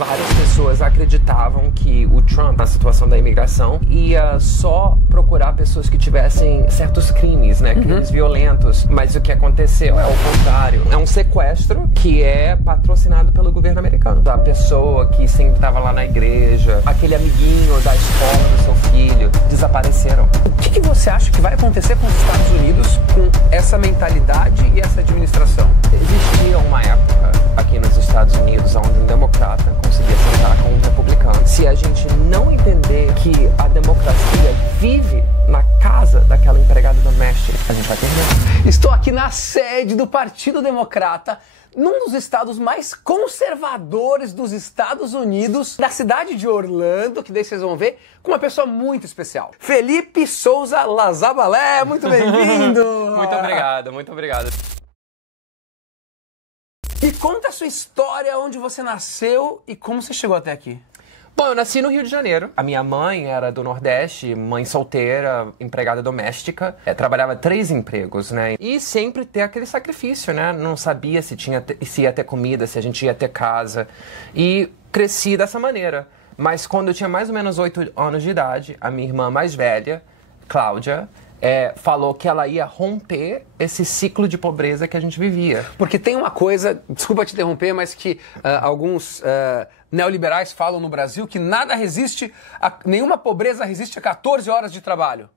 várias pessoas acreditavam que o Trump, na situação da imigração, ia só procurar pessoas que tivessem certos crimes, né? Crimes violentos. Mas o que aconteceu é o contrário. É um sequestro que é patrocinado pelo governo americano. A pessoa que sempre estava lá na igreja, aquele amiguinho da escola do seu filho, desapareceram. O que você acha que vai acontecer com os Estados Unidos com essa mentalidade e essa administração? Existia uma época aqui nos Estados Unidos onde um democrata conseguia sentar com um republicano. Se a gente não entender que a democracia vive na casa daquela empregada doméstica, a gente vai perder. Estou aqui na sede do Partido Democrata, num dos estados mais conservadores dos Estados Unidos, da cidade de Orlando, que daí vocês vão ver, com uma pessoa muito especial. Felipe Souza Lazabalé, muito bem-vindo! Muito obrigado, muito obrigado. E conta a sua história, onde você nasceu e como você chegou até aqui. Bom, eu nasci no Rio de Janeiro. A minha mãe era do Nordeste, mãe solteira, empregada doméstica. Trabalhava 3 empregos, né? E sempre ter aquele sacrifício, né? Não sabia se ia ter comida, se a gente ia ter casa. E cresci dessa maneira. Mas quando eu tinha mais ou menos 8 anos de idade, a minha irmã mais velha, Cláudia, falou que ela ia romper esse ciclo de pobreza que a gente vivia. Porque tem uma coisa, desculpa te interromper, mas que alguns neoliberais falam no Brasil que nada resiste, nenhuma pobreza resiste a 14 horas de trabalho.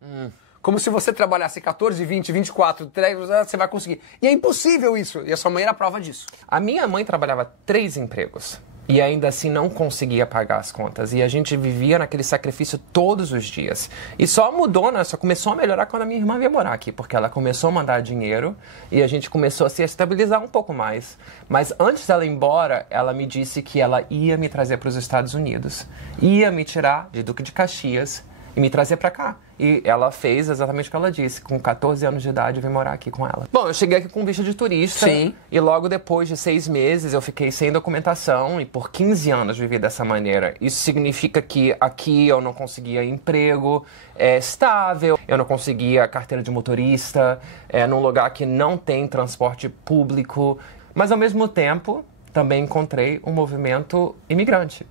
Como se você trabalhasse 14, 20, 24, 3, você vai conseguir. E é impossível isso, e a sua mãe era a prova disso. A minha mãe trabalhava 3 empregos. E ainda assim não conseguia pagar as contas. E a gente vivia naquele sacrifício todos os dias. E só mudou, né? Só começou a melhorar quando a minha irmã veio morar aqui. Porque ela começou a mandar dinheiro e a gente começou a se estabilizar um pouco mais. Mas antes dela ir embora, ela me disse que ela ia me trazer para os Estados Unidos. Ia me tirar de Duque de Caxias e me trazer para cá. E ela fez exatamente o que ela disse. Com 14 anos de idade, eu vim morar aqui com ela. Bom, eu cheguei aqui com visto de turista. Sim. E logo depois de 6 meses, eu fiquei sem documentação. E por 15 anos vivi dessa maneira. Isso significa que aqui eu não conseguia emprego estável. Eu não conseguia carteira de motorista. Num lugar que não tem transporte público. Mas ao mesmo tempo, também encontrei um movimento imigrante.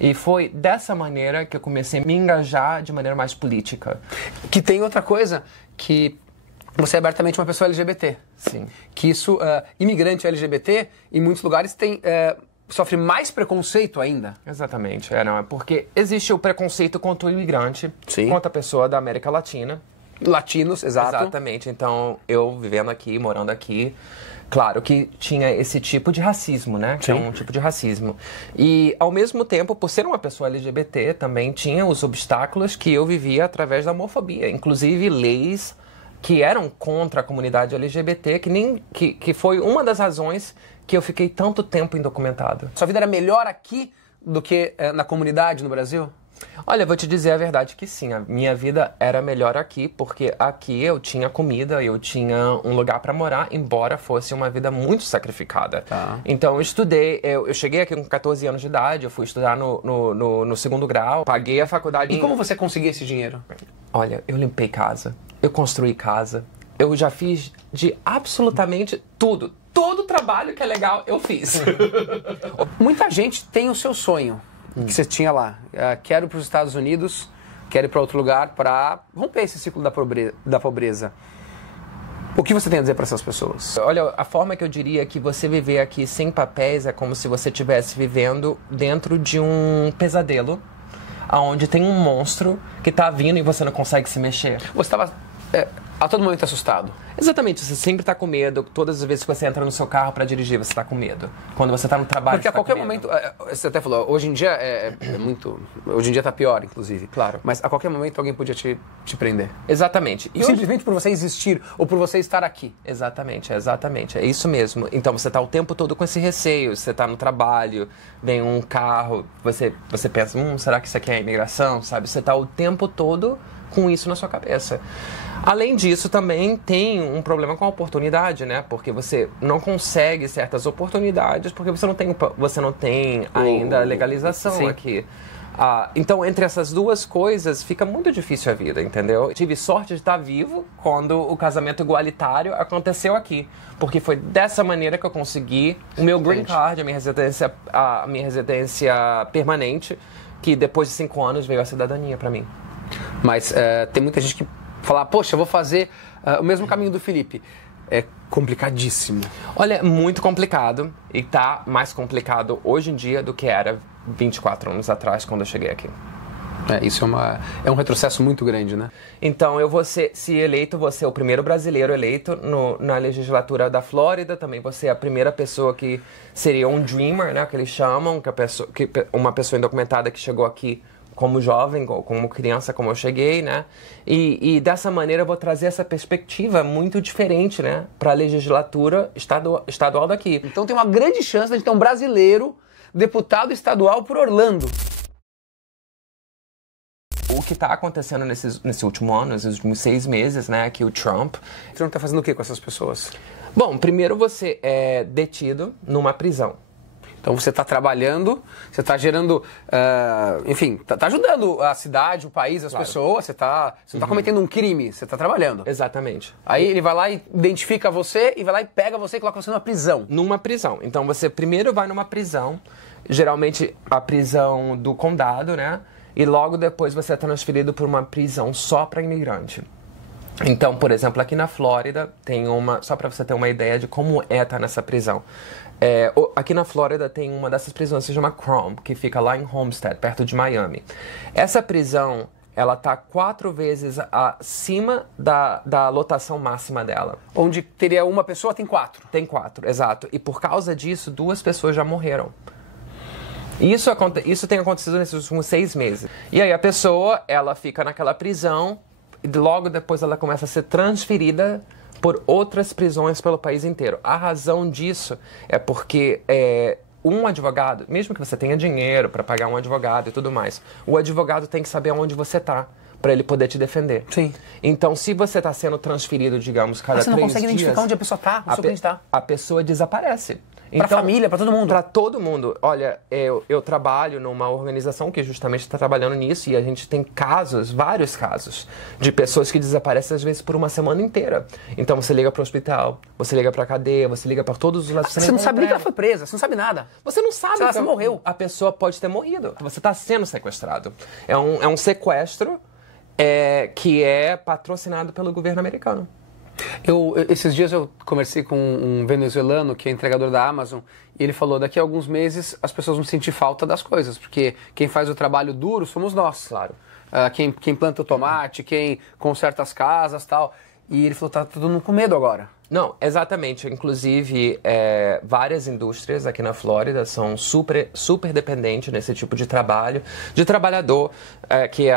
E foi dessa maneira que eu comecei a me engajar de maneira mais política. Que tem outra coisa, que você é abertamente uma pessoa LGBT. Sim. Que isso, imigrante LGBT, em muitos lugares sofre mais preconceito ainda. Exatamente, não, é porque existe o preconceito contra o imigrante, Sim. contra a pessoa da América Latina. Latinos, exato. Exatamente, então eu vivendo aqui, morando aqui, claro que tinha esse tipo de racismo, né? Que é um tipo de racismo. E, ao mesmo tempo, por ser uma pessoa LGBT, também tinha os obstáculos que eu vivia através da homofobia. Inclusive, leis que eram contra a comunidade LGBT, que foi uma das razões que eu fiquei tanto tempo indocumentado. Sua vida era melhor aqui do que na comunidade no Brasil? Olha, vou te dizer a verdade que sim, a minha vida era melhor aqui, porque aqui eu tinha comida, eu tinha um lugar para morar, embora fosse uma vida muito sacrificada. Tá. Então eu estudei, eu cheguei aqui com 14 anos de idade, eu fui estudar no 2º grau, paguei a faculdade. E como você conseguia esse dinheiro? Olha, eu limpei casa, eu construí casa, eu já fiz de absolutamente tudo. Todo trabalho que é legal, eu fiz. Muita gente tem o seu sonho. Que você tinha lá, quero ir para os Estados Unidos, quero ir para outro lugar para romper esse ciclo da pobreza. O que você tem a dizer para essas pessoas? Olha, a forma que eu diria que você viver aqui sem papéis é como se você estivesse vivendo dentro de um pesadelo, onde tem um monstro que está vindo e você não consegue se mexer. Você estava a todo momento assustado? Exatamente, você sempre está com medo. Todas as vezes que você entra no seu carro para dirigir, você está com medo. Quando você está no trabalho, porque a qualquer momento, você até falou, hoje em dia hoje em dia está pior, inclusive. Claro. Mas a qualquer momento alguém podia te prender. Exatamente. E simplesmente por você existir ou por você estar aqui. Exatamente, é isso mesmo. Então você está o tempo todo com esse receio. Você está no trabalho, vem um carro, você pensa, será que isso aqui é imigração, sabe? Você está o tempo todo com isso na sua cabeça. Além disso, também tem um problema com a oportunidade, né? Porque você não consegue certas oportunidades porque você não tem ainda legalização aqui. Então, entre essas duas coisas, fica muito difícil a vida, entendeu? Tive sorte de estar vivo quando o casamento igualitário aconteceu aqui. Porque foi dessa maneira que eu consegui o meu green card, a minha residência permanente, que depois de 5 anos veio a cidadania para mim. Mas tem muita gente que fala, poxa, eu vou fazer o mesmo caminho do Felipe. É complicadíssimo. Olha, é muito complicado e tá mais complicado hoje em dia do que era 24 anos atrás, quando eu cheguei aqui. Isso é um retrocesso muito grande, né? Então, eu vou ser, se eleito, vou ser o primeiro brasileiro eleito na legislatura da Flórida. Também vou ser a primeira pessoa que seria um dreamer, né? Que eles chamam, uma pessoa indocumentada que chegou aqui como jovem, como criança, como eu cheguei, né? E dessa maneira eu vou trazer essa perspectiva muito diferente, né? Para a legislatura estadual daqui. Então tem uma grande chance de ter um brasileiro deputado estadual por Orlando. O que está acontecendo nesse último ano, nesses últimos 6 meses, né? Que o Trump está fazendo o que com essas pessoas? Bom, primeiro você é detido numa prisão. Então você está trabalhando, você está gerando, enfim, está ajudando a cidade, o país, as pessoas, você não está cometendo um crime, você está trabalhando. Exatamente. Aí ele vai lá e identifica você e vai lá e pega você e coloca você numa prisão. Numa prisão. Então você primeiro vai numa prisão, geralmente a prisão do condado, né? E logo depois você é transferido para uma prisão só para imigrante. Então, por exemplo, aqui na Flórida tem só para você ter uma ideia de como estar nessa prisão. Aqui na Flórida tem uma dessas prisões que se chama Crum, que fica lá em Homestead, perto de Miami. Essa prisão, ela tá 4 vezes acima da lotação máxima dela. Onde teria uma pessoa, tem 4. Tem 4, exato. E por causa disso, 2 pessoas já morreram. Isso tem acontecido nesses últimos 6 meses. E aí a pessoa, ela fica naquela prisão e logo depois ela começa a ser transferida por outras prisões pelo país inteiro. A razão disso é porque um advogado, mesmo que você tenha dinheiro para pagar um advogado e tudo mais, o advogado tem que saber onde você está para ele poder te defender. Sim. Então, se você está sendo transferido, digamos, cada 3 dias... Você não consegue identificar onde a pessoa está, a pessoa desaparece. Para a família, para todo mundo. Para todo mundo. Olha, eu trabalho numa organização que justamente está trabalhando nisso e a gente tem vários casos, de pessoas que desaparecem às vezes por uma semana inteira. Então você liga para o hospital, você liga para a cadeia, você liga para todos os lados. Você não sabe nem que ela foi presa, você não sabe nada. Você não sabe se ela morreu. A pessoa pode ter morrido. Você está sendo sequestrado. É um sequestro que é patrocinado pelo governo americano. Esses dias eu conversei com um venezuelano que é entregador da Amazon e ele falou, daqui a alguns meses as pessoas vão sentir falta das coisas, porque quem faz o trabalho duro somos nós. Claro. Quem planta o tomate, quem conserta as casas e tal. E ele falou, tá todo mundo com medo agora. Não, exatamente. Inclusive, várias indústrias aqui na Flórida são super dependentes nesse tipo de trabalho. De trabalhador, que é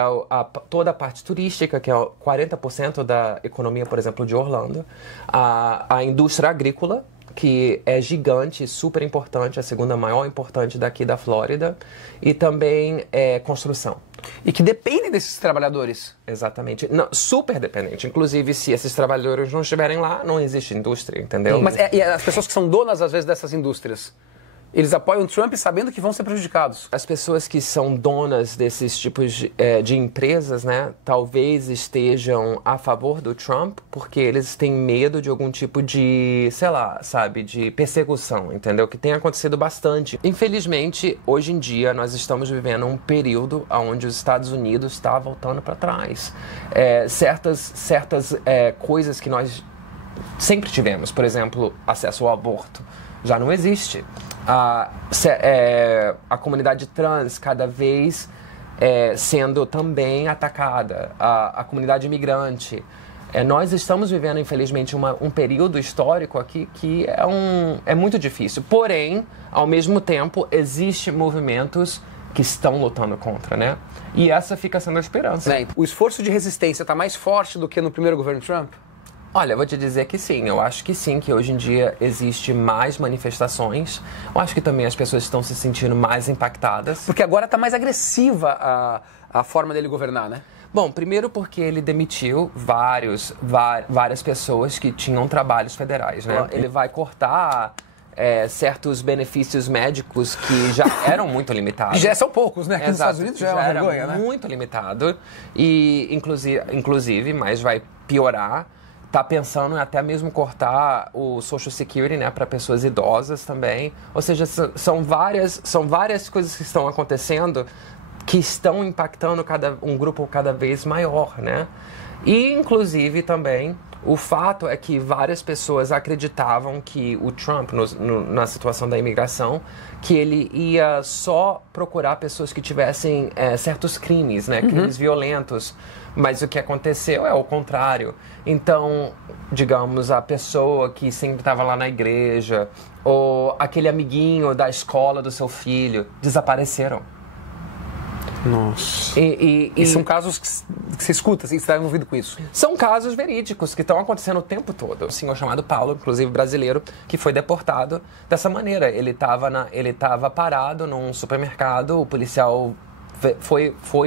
toda a parte turística, que é 40% da economia, por exemplo, de Orlando. A indústria agrícola, que é gigante, super importante, a segunda maior importante daqui da Flórida. E também construção. E que dependem desses trabalhadores. Exatamente. Não, super dependente. Inclusive, se esses trabalhadores não estiverem lá, não existe indústria, entendeu? Mas e as pessoas que são donas, às vezes, dessas indústrias, eles apoiam o Trump sabendo que vão ser prejudicados. As pessoas que são donas desses tipos de empresas, né, talvez estejam a favor do Trump porque eles têm medo de algum tipo de, sei lá, sabe, de persecução, entendeu? Que tem acontecido bastante. Infelizmente, hoje em dia, nós estamos vivendo um período onde os Estados Unidos está voltando para trás. Certas coisas que nós sempre tivemos, por exemplo, acesso ao aborto, já não existe. A comunidade trans cada vez sendo também atacada, a comunidade imigrante. Nós estamos vivendo, infelizmente, um período histórico aqui que é muito difícil. Porém, ao mesmo tempo, existem movimentos que estão lutando contra, né? E essa fica sendo a esperança. O esforço de resistência está mais forte do que no primeiro governo Trump? Olha, eu vou te dizer que sim, eu acho que sim, que hoje em dia existe mais manifestações. Eu acho que também as pessoas estão se sentindo mais impactadas. Porque agora está mais agressiva a forma dele governar, né? Bom, primeiro porque ele demitiu várias pessoas que tinham trabalhos federais, né? Ele vai cortar certos benefícios médicos que já eram muito limitados. Já são poucos, né? Aqui nos Exato, Estados Unidos já é uma vergonha, era né? muito limitado. E, inclusive, mas vai piorar. Tá pensando em até mesmo cortar o Social Security, né, para pessoas idosas também. Ou seja, são várias coisas que estão acontecendo que estão impactando um grupo cada vez maior, né? E, inclusive, também, o fato é que várias pessoas acreditavam que o Trump, na situação da imigração, que ele ia só procurar pessoas que tivessem certos crimes, né? Crimes violentos. Mas o que aconteceu é o contrário. Então, digamos, a pessoa que sempre estava lá na igreja, ou aquele amiguinho da escola do seu filho, desapareceram. Nossa. E são casos que você escuta, assim, você está envolvido com isso? São casos verídicos que estão acontecendo o tempo todo. Um senhor chamado Paulo, inclusive brasileiro, que foi deportado dessa maneira. Ele estava parado num supermercado, o policial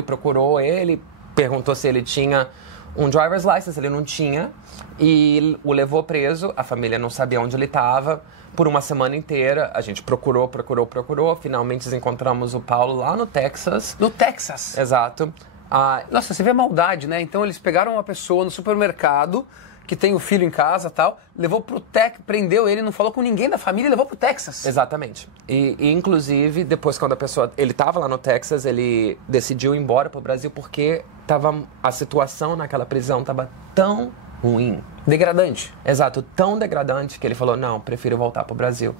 procurou ele, perguntou se ele tinha um driver's license, ele não tinha, e o levou preso, a família não sabia onde ele estava, por uma semana inteira, a gente procurou, finalmente encontramos o Paulo lá no Texas. No Texas? Exato. Nossa, você vê a maldade, né? Então eles pegaram uma pessoa no supermercado, que tem o filho em casa e tal, levou pro Texas, prendeu ele, não falou com ninguém da família e levou pro Texas. Exatamente. E inclusive, depois quando ele estava lá no Texas, ele decidiu ir embora pro Brasil porque a situação naquela prisão estava tão ruim. Degradante. Exato, tão degradante que ele falou, não, prefiro voltar pro Brasil.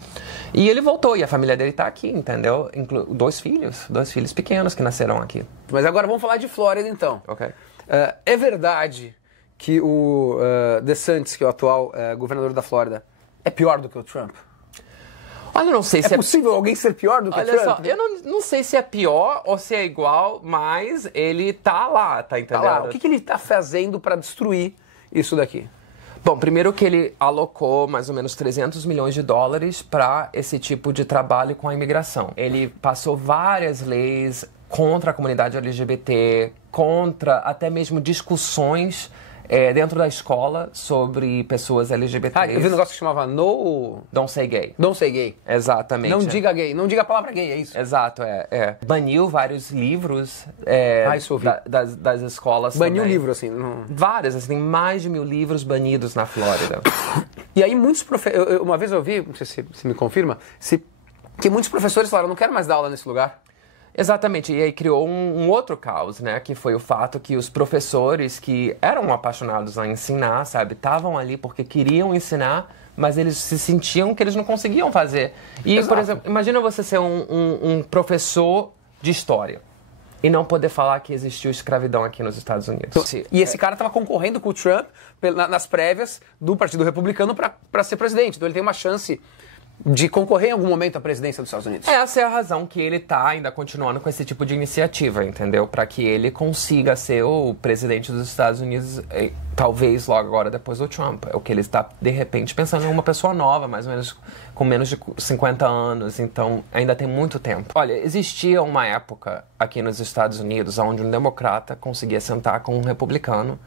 E ele voltou, e a família dele tá aqui, entendeu? Dois filhos pequenos que nasceram aqui. Mas agora vamos falar de Flórida, então. Ok. É verdade que o DeSantis, que é o atual governador da Flórida, é pior do que o Trump? Olha, eu não sei se é possível alguém ser pior do que o Trump? Olha só, eu não sei se é pior ou se é igual, mas ele tá lá, tá entendendo? Tá lá. O que ele tá fazendo para destruir isso daqui? Bom, primeiro que ele alocou mais ou menos 300 milhões de dólares para esse tipo de trabalho com a imigração. Ele passou várias leis contra a comunidade LGBT, contra até mesmo discussões dentro da escola sobre pessoas LGBTs. Eu vi um negócio que chamava Don't Say Gay. Don't Say Gay. Exatamente. Não diga gay, não diga a palavra gay, é isso? Exato, Baniu vários livros isso eu vi. das escolas. Baniu também. livro, assim? Não... Vários, assim, tem mais de 1000 livros banidos na Flórida. E aí muitos professores, uma vez eu vi, não sei se me confirma, que muitos professores falaram, não quero mais dar aula nesse lugar. Exatamente, e aí criou um outro caos, né, que foi o fato que os professores que eram apaixonados a ensinar, sabe, estavam ali porque queriam ensinar, mas eles se sentiam que eles não conseguiam fazer. E, Exato. Por exemplo, imagina você ser um professor de história e não poder falar que existiu escravidão aqui nos Estados Unidos. E esse cara estava concorrendo com o Trump nas prévias do Partido Republicano para ser presidente, então ele tem uma chance de concorrer em algum momento à presidência dos Estados Unidos. Essa é a razão que ele está ainda continuando com esse tipo de iniciativa, entendeu? Para que ele consiga ser o presidente dos Estados Unidos, talvez logo agora depois do Trump. É o que ele está, de repente, pensando em uma pessoa nova, mais ou menos com menos de 50 anos, então ainda tem muito tempo. Olha, existia uma época aqui nos Estados Unidos onde um democrata conseguia sentar com um republicano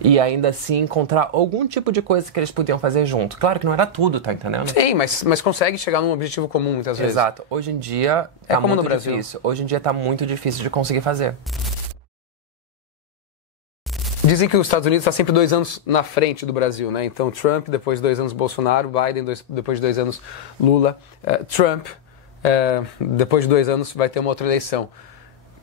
e ainda assim encontrar algum tipo de coisa que eles podiam fazer junto. Claro que não era tudo, tá entendendo? Sim, mas consegue chegar num objetivo comum muitas vezes. Exato. Hoje em dia tá como muito no Brasil. difícil. Hoje em dia tá muito difícil de conseguir fazer. Dizem que os Estados Unidos está sempre 2 anos na frente do Brasil, né? Então Trump, depois de 2 anos Bolsonaro, Biden, depois de 2 anos Lula, Trump, depois de 2 anos vai ter uma outra eleição.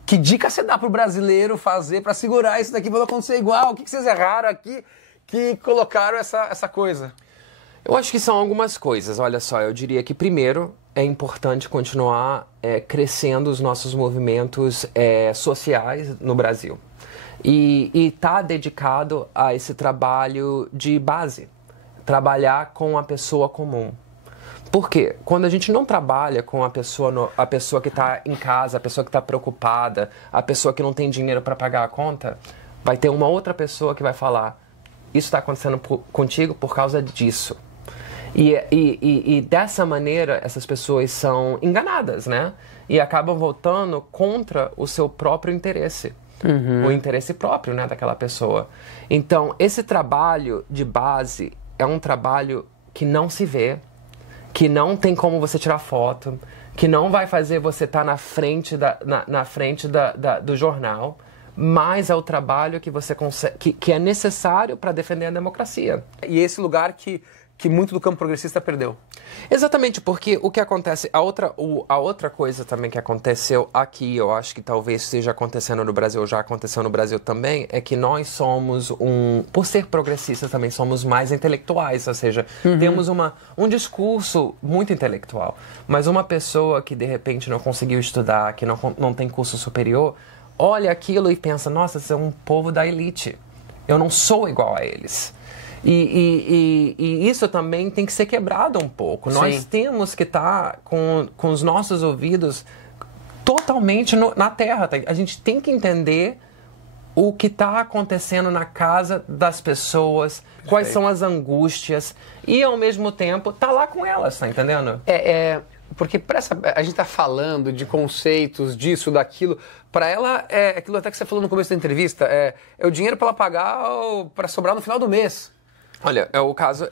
Que dica você dá pro brasileiro fazer para segurar isso daqui para não acontecer igual? O que vocês erraram aqui que colocaram essa coisa? Eu acho que são algumas coisas. Olha só, eu diria que primeiro é importante continuar crescendo os nossos movimentos sociais no Brasil. E estar dedicado a esse trabalho de base. Trabalhar com a pessoa comum. Por quê? Quando a gente não trabalha com a pessoa que está em casa, a pessoa que está preocupada, a pessoa que não tem dinheiro para pagar a conta, vai ter uma outra pessoa que vai falar: isso está acontecendo contigo por causa disso. E dessa maneira, essas pessoas são enganadas, né? E acabam voltando contra o seu próprio interesse. O interesse próprio, né, daquela pessoa. Então, esse trabalho de base é um trabalho que não se vê, que não tem como você tirar foto, que não vai fazer você estar na frente, do jornal, mas é o trabalho que você consegue, que é necessário para defender a democracia. E esse lugar que muito do campo progressista perdeu. Exatamente, porque o que acontece, a outra coisa também que aconteceu aqui, eu acho que talvez esteja acontecendo no Brasil, já aconteceu no Brasil também, é que nós somos por ser progressistas também somos mais intelectuais, ou seja, temos um discurso muito intelectual, mas uma pessoa que de repente não conseguiu estudar, que não tem curso superior, olha aquilo e pensa, nossa, isso é um povo da elite, eu não sou igual a eles. E isso também tem que ser quebrado um pouco. Sim. Nós temos que estar com os nossos ouvidos totalmente na terra. A gente tem que entender o que está acontecendo na casa das pessoas, quais são as angústias, e ao mesmo tempo tá lá com elas, tá entendendo? Porque a gente está falando de conceitos, disso, daquilo. Para ela, é aquilo até que você falou no começo da entrevista, é o dinheiro para ela pagar para sobrar no final do mês. Olha, é o caso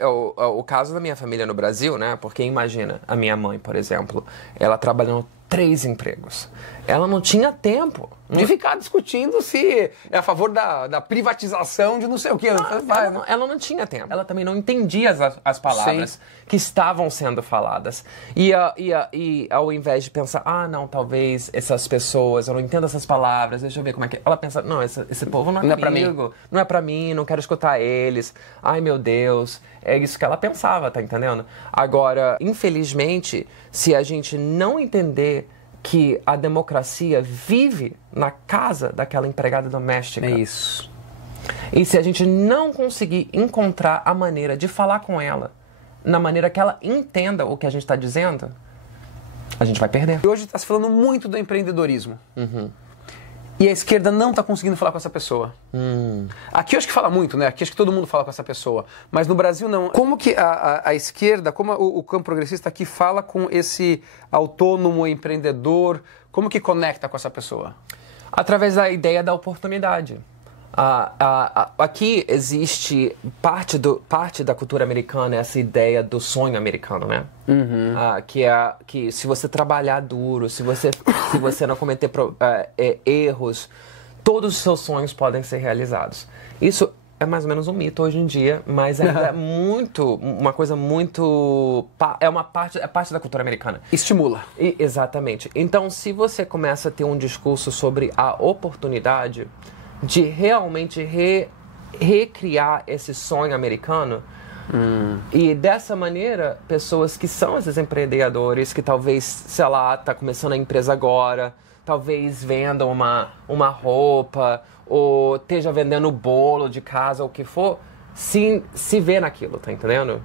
da minha família no Brasil, né? Porque imagina, a minha mãe, por exemplo, ela trabalhou 3 empregos. Ela não tinha tempo de ficar discutindo se é a favor da privatização de não sei o quê. Ela não tinha tempo. Ela também não entendia as palavras que estavam sendo faladas. E ao invés de pensar, não, talvez essas pessoas, eu não entendo essas palavras, deixa eu ver como é que... Ela pensa, não, esse povo não é comigo, não é pra mim, não quero escutar eles. Ai, meu Deus. É isso que ela pensava, tá entendendo? Agora, infelizmente, se a gente não entender que a democracia vive na casa daquela empregada doméstica. É isso. E se a gente não conseguir encontrar a maneira de falar com ela, na maneira que ela entenda o que a gente está dizendo, a gente vai perder. E hoje está se falando muito do empreendedorismo. E a esquerda não está conseguindo falar com essa pessoa. Aqui eu acho que fala muito, né? Aqui acho que todo mundo fala com essa pessoa. Mas no Brasil não. Como que a esquerda, como o campo progressista aqui fala com esse autônomo empreendedor, como que conecta com essa pessoa? Através da ideia da oportunidade. Aqui existe parte da cultura americana, essa ideia do sonho americano, né? Que se você trabalhar duro, se você não cometer erros, todos os seus sonhos podem ser realizados. Isso é mais ou menos um mito hoje em dia, mas ainda é uma coisa muito... É parte da cultura americana. Estimula. Exatamente. Então, se você começa a ter um discurso sobre a oportunidade de realmente recriar esse sonho americano, e dessa maneira, pessoas que são esses empreendedores, que talvez, sei lá, tá começando a empresa agora, talvez vendam uma roupa, ou esteja vendendo bolo de casa, ou o que for, se vê naquilo, tá entendendo?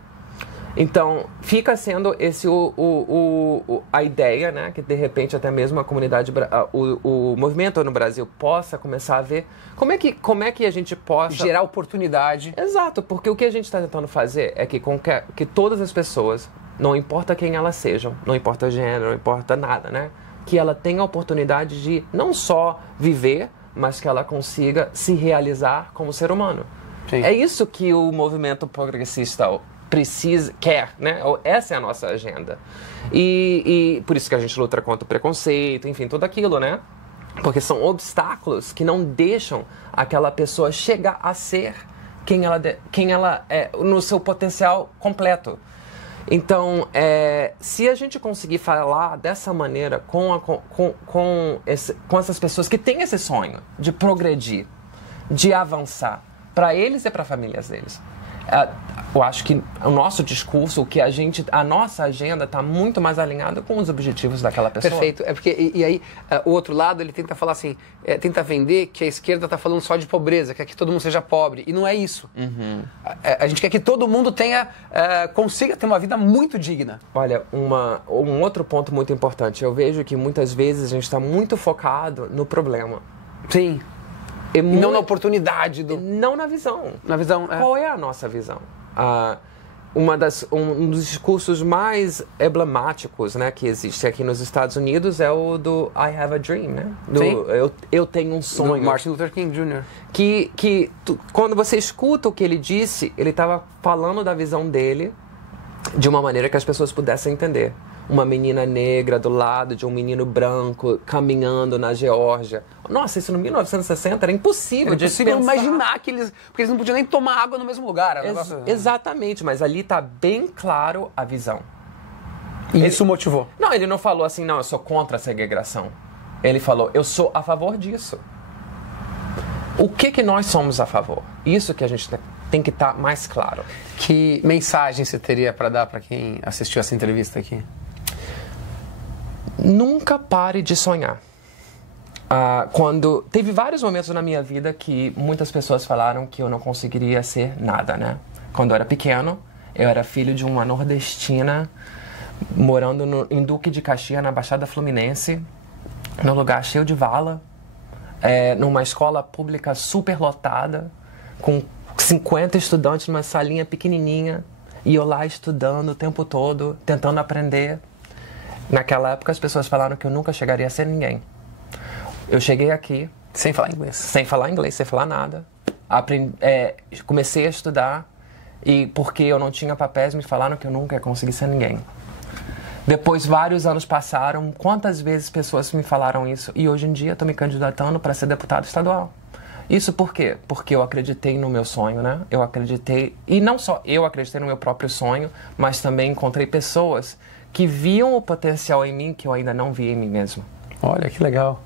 Então, fica sendo esse a ideia, né, que de repente até mesmo a comunidade, o movimento no Brasil possa começar a ver como é que a gente possa... Gerar oportunidade. Exato, porque o que a gente está tentando fazer é que todas as pessoas, não importa quem elas sejam, não importa gênero, não importa nada, né, que ela tenha a oportunidade de não só viver, mas que ela consiga se realizar como ser humano. Sim. É isso que o movimento progressista quer, né? Essa é a nossa agenda. E por isso que a gente luta contra o preconceito, enfim, tudo aquilo, né? Porque são obstáculos que não deixam aquela pessoa chegar a ser quem ela é no seu potencial completo. Então, se a gente conseguir falar dessa maneira com essas pessoas que têm esse sonho de progredir, de avançar, para eles e para as famílias deles, eu acho que o nosso discurso, a nossa agenda está muito mais alinhada com os objetivos daquela pessoa. Perfeito. É porque, e aí, o outro lado, ele tenta falar assim, tenta vender que a esquerda está falando só de pobreza, quer que todo mundo seja pobre. E não é isso. A gente quer que todo mundo consiga ter uma vida muito digna. Olha, um outro ponto muito importante. Eu vejo que muitas vezes a gente está muito focado no problema. Sim. E não na oportunidade. Não na visão. Na visão, Qual é a nossa visão? Um dos discursos mais emblemáticos, né, que existe aqui nos Estados Unidos é o do I Have a Dream, né? Eu tenho um sonho. Do Martin Luther King Jr. Quando você escuta o que ele disse, ele estava falando da visão dele de uma maneira que as pessoas pudessem entender. Uma menina negra do lado de um menino branco caminhando na Geórgia. Nossa, isso no 1960 era impossível de pensar. Imaginar que eles... Porque eles não podiam nem tomar água no mesmo lugar. Exatamente, mas ali tá bem claro a visão. E isso motivou? Não, ele não falou assim, não, eu sou contra a segregação. Ele falou, eu sou a favor disso. O que nós somos a favor? Isso que a gente tem que estar mais claro. Que mensagem você teria para dar para quem assistiu essa entrevista aqui? Nunca pare de sonhar. Teve vários momentos na minha vida que muitas pessoas falaram que eu não conseguiria ser nada, né? Quando eu era pequeno, eu era filho de uma nordestina morando em Duque de Caxias, na Baixada Fluminense, num lugar cheio de vala, numa escola pública super lotada, com 50 estudantes numa salinha pequenininha, e eu lá estudando o tempo todo, tentando aprender. Naquela época as pessoas falaram que eu nunca chegaria a ser ninguém. Eu cheguei aqui... Sem falar inglês. Sem falar inglês, sem falar nada. Comecei a estudar e porque eu não tinha papéis me falaram que eu nunca ia conseguir ser ninguém. Depois vários anos passaram, quantas vezes pessoas me falaram isso e hoje em dia estou me candidatando para ser deputado estadual. Isso por quê? Porque eu acreditei no meu sonho, né? Eu acreditei, e não só eu acreditei no meu próprio sonho, mas também encontrei pessoas que viam o potencial em mim que eu ainda não vi em mim mesmo. Olha, que legal.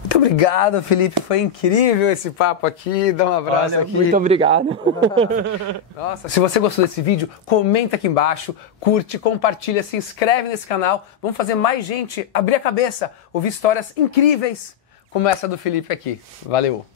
Muito obrigado, Felipe. Foi incrível esse papo aqui. Dá um abraço aqui. Muito obrigado. Nossa, se você gostou desse vídeo, comenta aqui embaixo, curte, compartilha, se inscreve nesse canal. Vamos fazer mais gente abrir a cabeça, ouvir histórias incríveis como essa do Felipe aqui. Valeu!